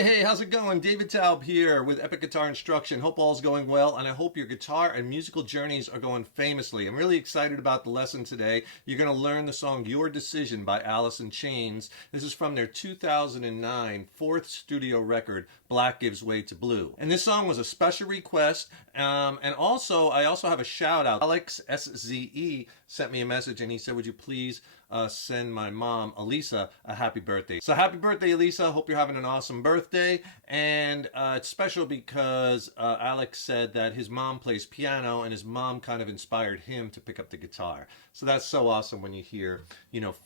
Hey, how's it going? David Taub here with Epic Guitar Instruction. Hope all's going well, and I hope your guitar and musical journeys are going famously. I'm really excited about the lesson today. You're going to learn the song Your Decision by Alice in Chains. This is from their 2009 fourth studio record, Black Gives Way to Blue. And this song was a special request, and I also have a shout out. Alex SZE sent me a message and he said, would you please send my mom, Elisa, a happy birthday. So happy birthday, Elisa. Hope you're having an awesome birthday. And it's special because Alex said that his mom plays piano and his mom kind of inspired him to pick up the guitar. So that's so awesome when you hear,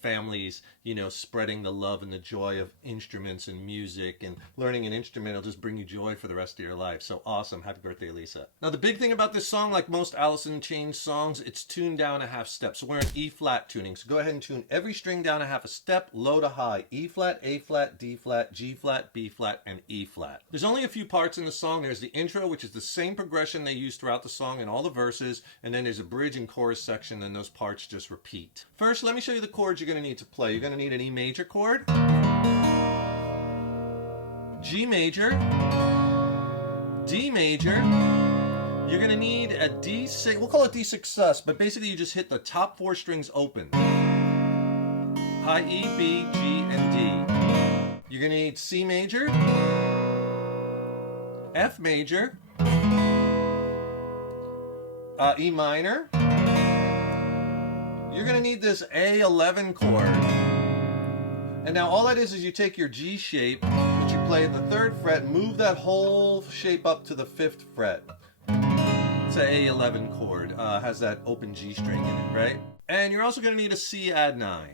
families, spreading the love and the joy of instruments and music, and learning an instrument will just bring you joy for the rest of your life. So awesome. Happy birthday, Elisa. Now, the big thing about this song, like most Alice in Chains songs, it's tuned down a half step. So we're in E flat tuning. So go ahead and tune every string down a half a step, low to high. E flat, A flat, D flat, G flat, B flat, and E flat. There's only a few parts in the song. There's the intro, which is the same progression they use throughout the song and all the verses, and then there's a bridge and chorus section, and those parts just repeat. First, let me show you the chords you're going to need to play. You're going to need an E major chord, G major, D major. You're going to need a D6, we'll call it D6 sus, but basically you just hit the top four strings open. High E, B, G, and D. You're going to need C major, F major, E minor. You're going to need this A11 chord. And now all that is you take your G shape, which you play at the 3rd fret, move that whole shape up to the 5th fret. It's an A11 chord, has that open G string in it, right? And you're also going to need a C add 9.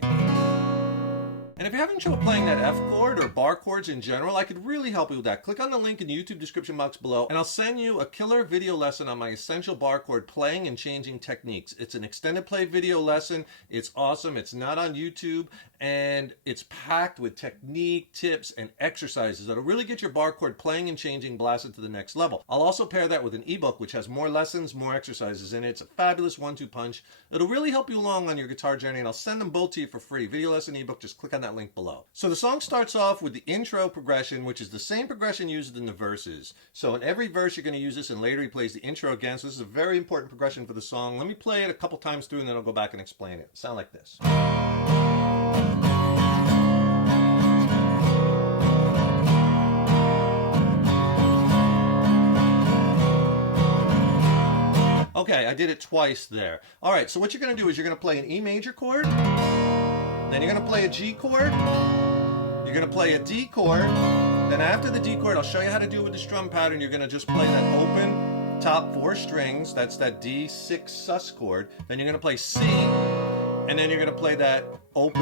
And if you're having trouble playing that F chord or bar chords in general, I could really help you with that. Click on the link in the YouTube description box below, and I'll send you a killer video lesson on my essential bar chord playing and changing techniques. It's an extended play video lesson. It's awesome. It's not on YouTube, and it's packed with technique, tips, and exercises that'll really get your bar chord playing and changing blasted to the next level. I'll also pair that with an ebook, which has more lessons, more exercises in it. It's a fabulous 1-2 punch. It'll really help you along on your guitar journey, and I'll send them both to you for free. Video lesson, ebook, just click on that link below. So the song starts off with the intro progression, which is the same progression used in the verses. So in every verse you're going to use this, and later he plays the intro again. So this is a very important progression for the song. Let me play it a couple times through and then I'll go back and explain it. Sound like this. Okay, I did it twice there. All right, so what you're going to do is you're going to play an E major chord, then you're going to play a G chord, you're going to play a D chord, then after the D chord, I'll show you how to do it with the strum pattern. You're going to just play that open top 4 strings, that's that D6 sus chord, then you're going to play C, and then you're going to play that open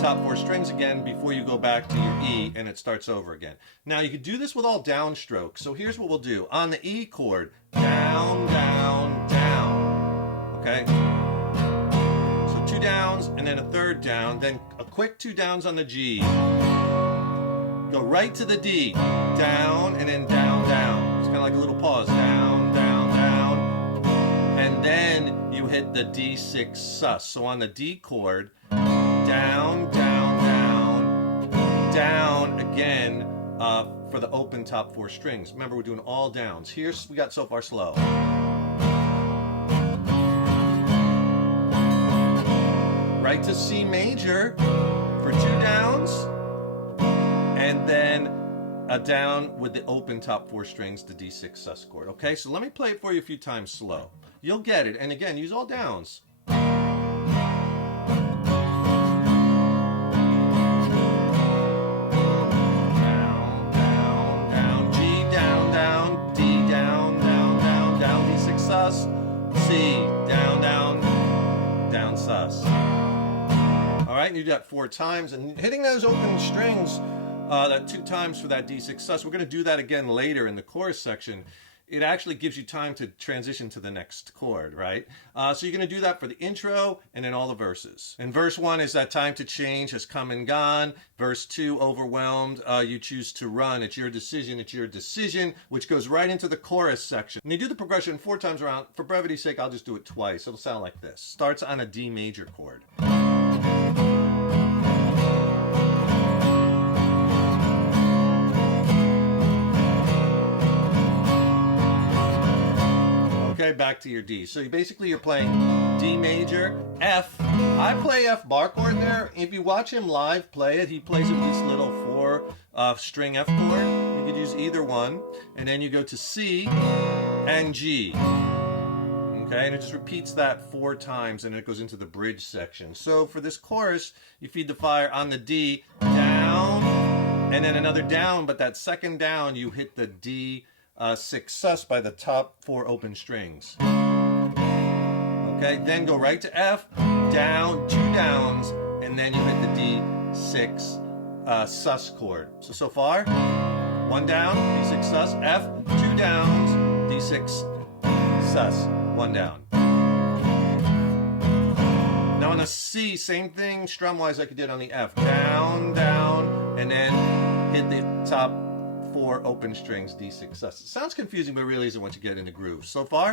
top 4 strings again before you go back to your E, and it starts over again. Now you can do this with all downstrokes. So here's what we'll do. On the E chord, down, down, down. Okay? So 2 downs and then a 3rd down, then a quick 2 downs on the G. Go right to the D, down and then down, down. It's kind of like a little pause. Down, down, down. And then you hit the D6 sus. So on the D chord, down, down, down, down again for the open top 4 strings. Remember, we're doing all downs. Here's we got so far slow. Right to C major for 2 downs, and then a down with the open top 4 strings, the D6 sus chord. Okay, so let me play it for you a few times slow. You'll get it, and again, use all downs. C, down, down, down sus. All right, and you do that 4 times, and hitting those open strings that 2 times for that D6 sus. We're going to do that again later in the chorus section. It actually gives you time to transition to the next chord, right? So you're going to do that for the intro and then all the verses. And verse 1 is that time to change has come and gone. Verse 2, overwhelmed, you choose to run. It's your decision, which goes right into the chorus section. And you do the progression 4 times around. For brevity's sake, I'll just do it twice. It'll sound like this. Starts on a D major chord. Okay, back to your D. So you're playing D major, F. I play F bar chord there. If you watch him live play it, he plays it with this little 4-string F chord. You could use either one. And then you go to C and G. Okay, and it just repeats that 4 times, and it goes into the bridge section. So for this chorus, you feed the fire on the D, down, and then another down, but that second down, you hit the D6 sus by the top 4 open strings. Okay, then go right to F, down, 2 downs, and then you hit the D6 sus chord. So far, 1 down, D6 sus, F, 2 downs, D6 sus, 1 down. Now on the C, same thing strum-wise like you did on the F. Down, down, and then hit the top 4 open strings, D6 sus. It sounds confusing, but it really isn't once you get in the groove. So far?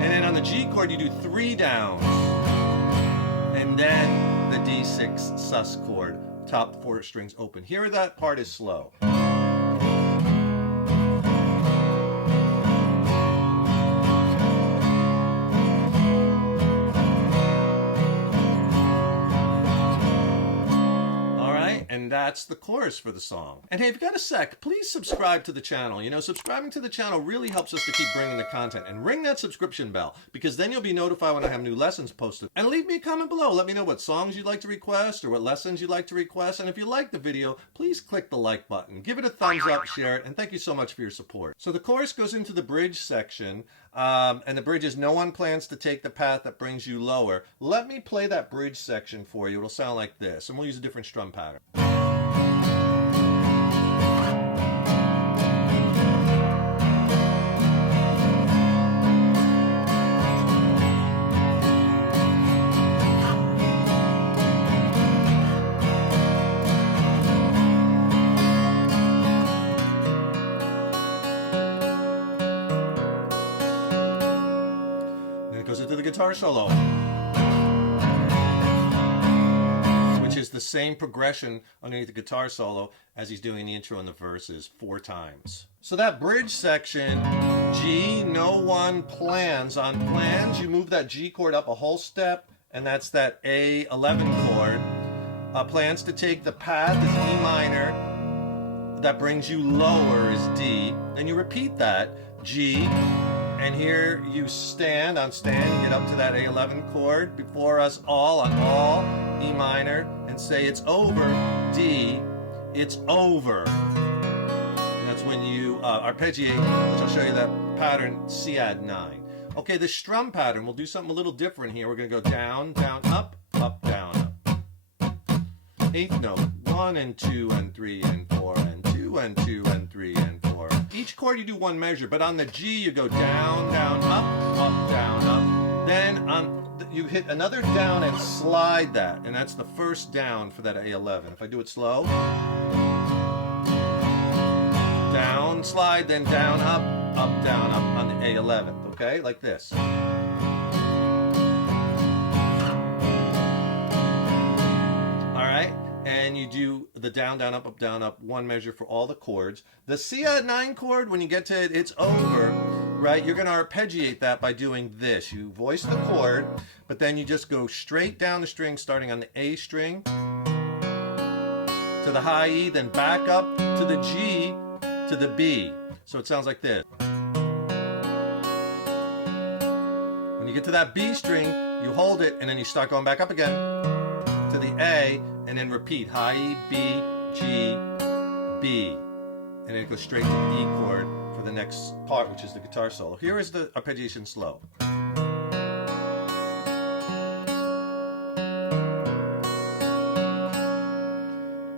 And then on the G chord, you do 3 downs. And then the D6 sus chord, top 4 strings open. Here that part is slow. And that's the chorus for the song. And hey, if you've got a sec, please subscribe to the channel. You know, subscribing to the channel really helps us to keep bringing the content. And ring that subscription bell, because then you'll be notified when I have new lessons posted. And leave me a comment below. Let me know what songs you'd like to request or what lessons you'd like to request. And if you like the video, please click the like button. Give it a thumbs up, share it, and thank you so much for your support. So the chorus goes into the bridge section. And the bridge is, no one plans to take the path that brings you lower. Let me play that bridge section for you. It'll sound like this, and we'll use a different strum pattern. Goes into the guitar solo, which is the same progression underneath the guitar solo as he's doing the intro and the verses 4 times. So that bridge section, G, no one plans. On plans, you move that G chord up a whole step, and that's that A11 chord. Plans to take the path is E minor. That brings you lower is D. Then you repeat that, G. And here you stand, on stand, you get up to that A11 chord before us all, on all, E minor, and say it's over, D, it's over. And that's when you arpeggiate, which I'll show you that pattern, C add 9. Okay, the strum pattern, we'll do something a little different here. We're going to go down, down, up, down, up. 8th note, 1 and 2 and 3 and 4 and 2 and 2 and 3 and 4. Each chord you do 1 measure, but on the G you go down, down, up, down, up. Then you hit another down and slide that, and that's the first down for that A11. If I do it slow, down, slide, then down, up, down, up on the A11. Okay, like this. All right. And you do the down, down, up, 1 measure for all the chords. The C add 9 chord, when you get to it, it's over, right? You're going to arpeggiate that by doing this. You voice the chord, but then you just go straight down the string, starting on the A string to the high E, then back up to the G to the B. So it sounds like this. When you get to that B string, you hold it, and then you start going back up again to the A, and then repeat high E, B, G, B, and then it goes straight to the E chord for the next part, which is the guitar solo. Here is the arpeggiation slow.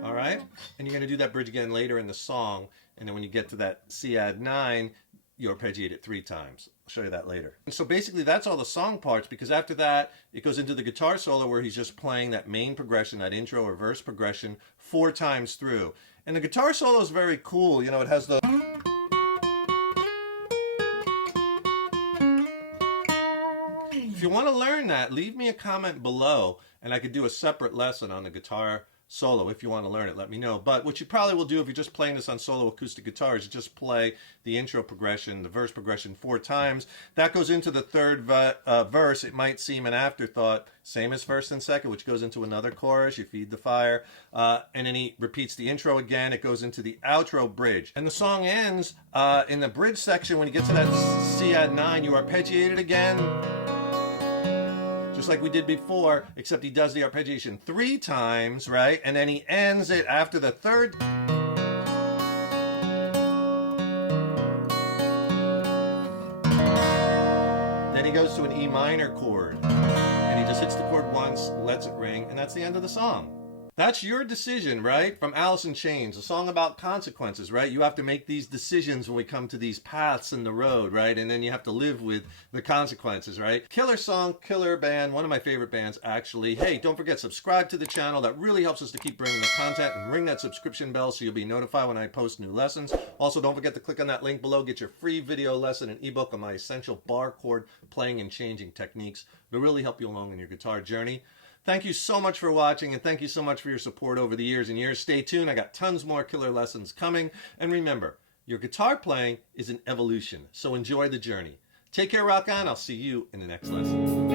All right, and you're going to do that bridge again later in the song, and then when you get to that C add 9, you arpeggiate it 3 times. I'll show you that later. And so basically that's all the song parts, because after that it goes into the guitar solo where he's just playing that main progression, that intro or verse progression 4 times through. And the guitar solo is very cool. You know, it has the... If you want to learn that, leave me a comment below and I could do a separate lesson on the guitar solo. If you want to learn it, let me know. But what you probably will do if you're just playing this on solo acoustic guitar is you just play the intro progression, the verse progression 4 times. That goes into the third verse. It might seem an afterthought, same as first and second, which goes into another chorus. You feed the fire, and then he repeats the intro again. It goes into the outro bridge, and the song ends in the bridge section. When you get to that C add 9, you arpeggiate it again, just like we did before, except he does the arpeggiation 3 times, right? And then he ends it after the third. Then he goes to an E minor chord, and he just hits the chord once, lets it ring, and that's the end of the song. That's Your Decision, right? From Alice in Chains, a song about consequences, right? You have to make these decisions when we come to these paths in the road, right? And then you have to live with the consequences, right? Killer song, killer band, one of my favorite bands, actually. Hey, don't forget, subscribe to the channel. That really helps us to keep bringing the content, and ring that subscription bell so you'll be notified when I post new lessons. Also, don't forget to click on that link below. Get your free video lesson and ebook on my essential bar chord playing and changing techniques. It'll really help you along in your guitar journey. Thank you so much for watching, and thank you so much for your support over the years and years. Stay tuned. I got tons more killer lessons coming. And remember, your guitar playing is an evolution, so enjoy the journey. Take care, rock on. I'll see you in the next lesson.